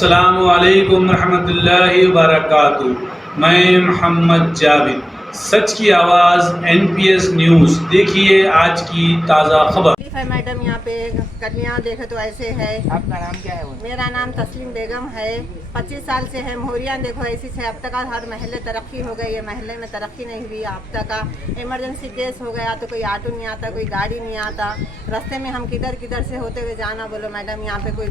अस्सलामु अलैकुम रहमतुल्लाहि व बरकातुहू। मैं मोहम्मद जावेद, सच की आवाज़ NPS न्यूज़। देखिए आज की ताज़ा खबर। मैडम यहाँ पे कन्या देखे तो ऐसे है। आपका नाम क्या है? मेरा नाम तस्लीम बेगम है। 25 साल से है। मोहरिया देखो ऐसी से अब तक हर महल्ले तरक्की हो गई है, महल्ले में तरक्की नहीं हुई। अब तक का इमरजेंसी केस हो गया तो कोई ऑटो नहीं आता, कोई गाड़ी नहीं आता। रास्ते में हम किधर किधर से होते हुए जाना। बोलो मैडम यहाँ पे कोई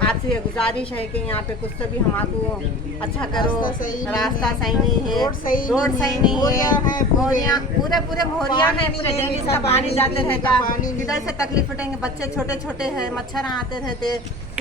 आपसे ये गुजारिश है कि यहाँ पे कुछ तो भी हमको अच्छा करो। रास्ता सही नहीं है, रोड सही नहीं है। पूरे मोहरिया में पूरे डेली का पानी जाते रहता। किधर से तकलीफ उठेंगे, बच्चे छोटे छोटे हैं, मच्छर आते रहते।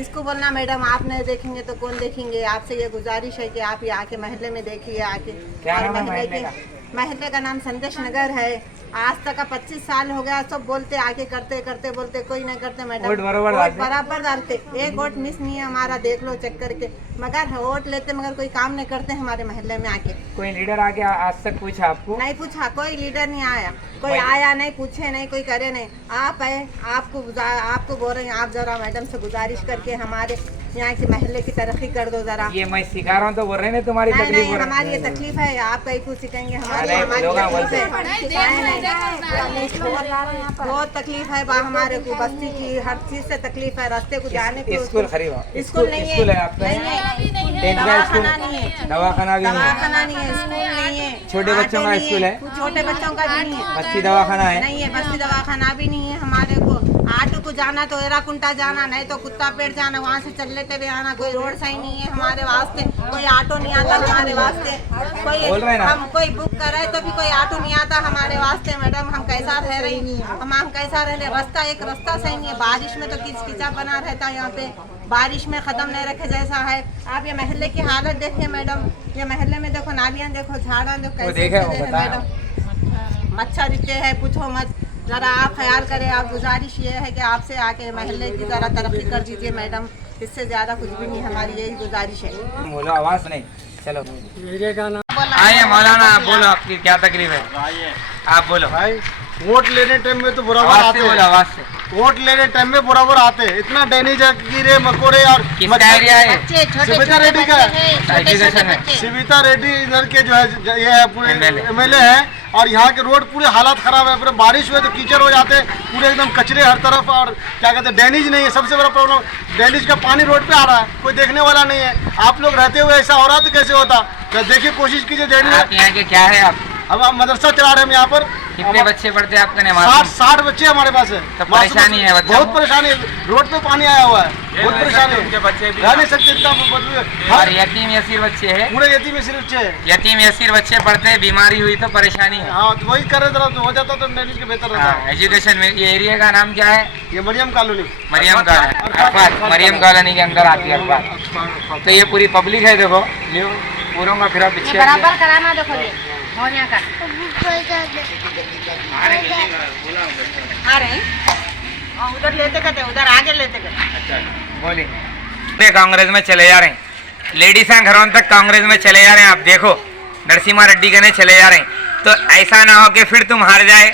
इसको बोलना मैडम आप नहीं देखेंगे तो कौन देखेंगे। आपसे ये गुजारिश है कि आप ये आके महल्ले में देखिए आके। क्या नाम है महल्ले का नाम संदेश नगर है। आज तक का 25 साल हो गया। सब बोलते आगे करते करते बोलते, कोई नहीं करते मैडम। वोट बराबर डालते, एक वोट मिस नहीं है हमारा, देख लो चेक करके। मगर वोट लेते मगर कोई काम नहीं करते हमारे महल्ले में आके। कोई लीडर आके आज तक पूछा आपको? नहीं पूछा, कोई लीडर नहीं आया। कोई आया नहीं, पूछे नहीं, कोई करे नहीं। आप है, आपको बोल रहे हैं, आप जरा मैडम से गुजारिश करके हमारे यहाँ के महल्ले की तरक्की कर दो जरा। ये मैं सिखा रहा हूँ तो बोल रहे हैं तुम्हारी तकलीफ? नहीं, हमारी ये तकलीफ है। आप कहीं कुछ सिखाएंगे हमारी बहुत तकलीफ है हमारे को। बस्ती की हर चीज से तकलीफ है। रास्ते को जाने को स्कूल स्कूल नहीं है, दवाखाना नहीं है, दवाखाना नहीं है, स्कूल नहीं है। छोटे बच्चों का स्कूल है? छोटे बच्चों का भी नहीं है। बस्ती दवाखाना है? नहीं है, बस्ती दवाखाना भी नहीं है हमारे को। ऑटो को जाना तो एराकुंटा जाना, नहीं तो कुत्ता पेड़ जाना, वहाँ से चल लेते हुए आना। कोई रोड सही नहीं है हमारे वास्ते, कोई ऑटो नहीं आता हमारे वास्ते। हम कोई बुक करे तो भी कोई ऑटो नहीं आता हमारे वास्ते। मैडम हम कैसा रह रही, हम कैसा रह रहे। रास्ता एक रास्ता सही नहीं है। बारिश में तो किचकिचा बना रहता है यहाँ पे, बारिश में कदम नहीं रखे जैसा है। आप ये महल्ले की हालत देखिए मैडम। ये महल्ले में देखो, नालियाँ देखो, झाड़ा देखो कैसे मैडम। मच्छर इतने है पूछो मत। जरा आप ख्याल करें। आप गुजारिश ये है कि आपसे आके महल्ले की जरा तरक्की कर दीजिए मैडम। इससे ज्यादा कुछ भी नहीं, हमारी यही गुजारिश है। बोलो, आवाज नहीं। चलो आइए मौलाना, आप बोलो आपकी क्या तकलीफ है? आप बोलो भाई। वोट लेने टाइम में तो बराबर आते हैं। आवाज से वोट लेने टाइम में बराबर आते हैं। इतना डैमेज है, कीड़े मकोड़े और किसका एरिया है? सविता रेड्डी का सविता रेड्डी इधर के जो है ये है पूरे MLA है। और यहाँ के रोड पूरे हालत खराब है। पूरे बारिश हुए तो कीचड़ हो जाते हैं, पूरे एकदम कचरे हर तरफ। और क्या कहते हैं, ड्रेनेज नहीं है। सबसे बड़ा प्रॉब्लम ड्रेनेज का पानी रोड पे आ रहा है, कोई देखने वाला नहीं है। आप लोग रहते हुए ऐसा हो रहा तो कैसे होता? तो देखिए, कोशिश कीजिए। आप यहाँ के क्या है? अब हम मदरसा चला रहे हैं यहाँ पर। कितने बच्चे पढ़ते हैं आपका? नमाज 60 बच्चे हमारे पास है। तो परेशानी है, बहुत परेशानी है। रोड पे पानी आया हुआ है, बहुत परेशानी है। रह नहीं सकते इतना बदबू है। और यतीम यसीर बच्चे हैं? पूरे यतीम यसीर बच्चे हैं। यतीम यसीर बच्चे पढ़ते हैं, बीमारी हुई तो परेशानी है। हाँ, तो वही कर रहे थे, हो जाता तो न्यूज़ के बेहतर रहता। एजुकेशन में ये एरिया का नाम क्या है? ये Mariyam colony. Mariyam colony, Mariyam colony के अंदर आती है अखबार। तो ये पूरी पब्लिक है, देखो पूरों का फिर पीछे बराबर कराना। देखो ये मोहनिया का आ रहे हैं, उधर लेते करते, उधर आगे लेते करते। बोलिए। कांग्रेस में चले जा रहे हैं, लेडीज हैं घरों तक कांग्रेस में चले जा रहे हैं। आप देखो नरसिम्हा रेड्डी कहने चले जा रहे हैं। तो ऐसा ना हो कि फिर तुम हार जाए।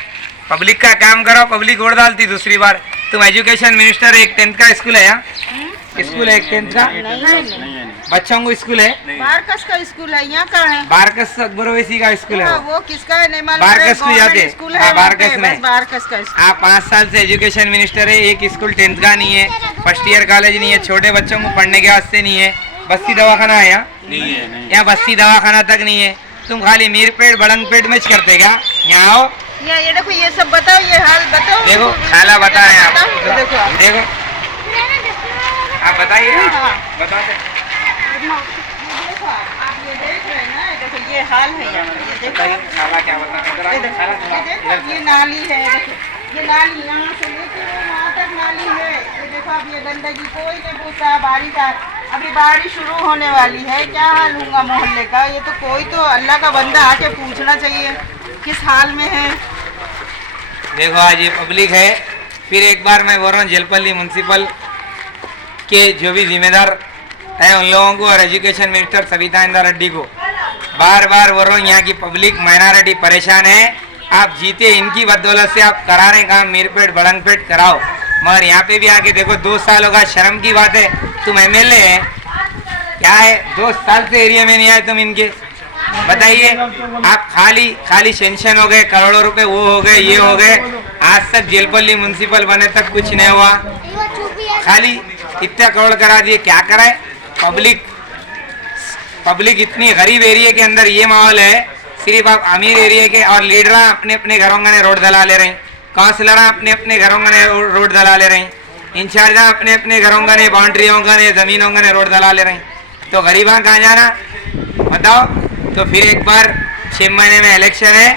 पब्लिक का काम करो, पब्लिक वोट डालती दूसरी बार। तुम एजुकेशन मिनिस्टर, एक 10th का स्कूल है यहाँ? स्कूल है एक 10th का? बच्चों को स्कूल है? बारकस का स्कूल है। यहाँ का है बारकस अकबरवैसी का स्कूल है। वो किसका है नहीं मालूम। बारकस को जाते? बारकस में बारकस का। आप 5 साल से एजुकेशन मिनिस्टर है। एक स्कूल 10th का नहीं है, फर्स्ट ईयर कॉलेज नहीं है, छोटे बच्चों को पढ़ने के वास्ते नहीं है। बस्ती दवाखाना है यहाँ? यहाँ बस्ती दवाखाना तक नहीं है। तुम खाली मीरपेट बड़ंगपेट में करते क्या? यहाँ आओ, ये देखो, ये सब बताओ, ये हाल बताओ। देखो खाला बताएं आप। देखो आप बताइए, बता दे। देखो आप ये देख रहे हैं ना, देखो ये हाल है यहाँ। ये देखो खाला क्या बता? ये नाली है। देखो ये नाली यहाँ से लेकर वहाँ तक नाली है। ये देखो अब ये गंदगी कोई नहीं पूछता। बारिश अभी बारिश शुरू होने वाली है, क्या हाल होगा मोहल्ले का? ये तो कोई तो अल्लाह का बंदा आके पूछना चाहिए किस हाल में है। देखो आज ये पब्लिक है। फिर एक बार मैं बोल रहा हूँ, जलपल्ली म्यूनसिपल के जो भी जिम्मेदार हैं उन लोगों को और एजुकेशन मिनिस्टर सविता इंद्रा रेड्डी को बार बार बोल रहा हूँ, यहाँ की पब्लिक माइनॉरिटी परेशान है। आप जीते इनकी बदौलत से, आप करा रहे काम मीरपेट बड़ंगपेट कराओ, मगर यहाँ पे भी आके देखो 2 साल होगा। शर्म की बात है, तुम MLA है, क्या है, 2 साल से एरिया में नहीं आए तुम इनके, बताइए। आप खाली सेंशन हो गए, करोड़ों रुपए वो हो गए, ये हो गए, आज तक जेलपल्ली म्युनिसिपल बने तक कुछ नहीं हुआ, खाली इतना करोड़ करा दिए, क्या कराए। पब्लिक इतनी गरीब एरिया के अंदर ये माहौल है, सिर्फ आप अमीर एरिया के और लीडर अपने अपने घरों का रोड दला ले रहे हैं, काउंसलर अपने अपने घरों का रोड दला ले रहे हैं, इंचार्ज अपने अपने घरों का ने बाउंड्रियों का ने जमीनों का ने रोड दला ले रहे हैं, तो गरीबा कहाँ जाना बताओ। तो फिर एक बार 6 महीने में इलेक्शन है,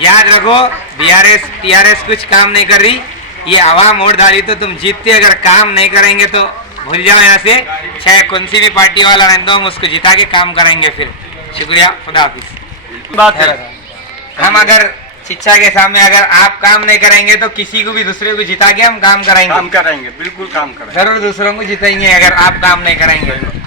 याद रखो टीआरएस कुछ काम नहीं कर रही, ये आवाम वोट डाली तो तुम जीतते, अगर काम नहीं करेंगे तो भूल जाओ यहाँ से, चाहे कौन सी भी पार्टी वाला रहने दो, हम उसको जिता के काम करेंगे फिर। शुक्रिया, खुदा हाफिज। बात है हम अगर शिक्षा के सामने अगर आप काम नहीं करेंगे तो किसी को भी दूसरे को जिता के हम काम करेंगे, बिल्कुल काम करेंगे, जरूर दूसरों को जिताएंगे अगर आप काम नहीं करेंगे।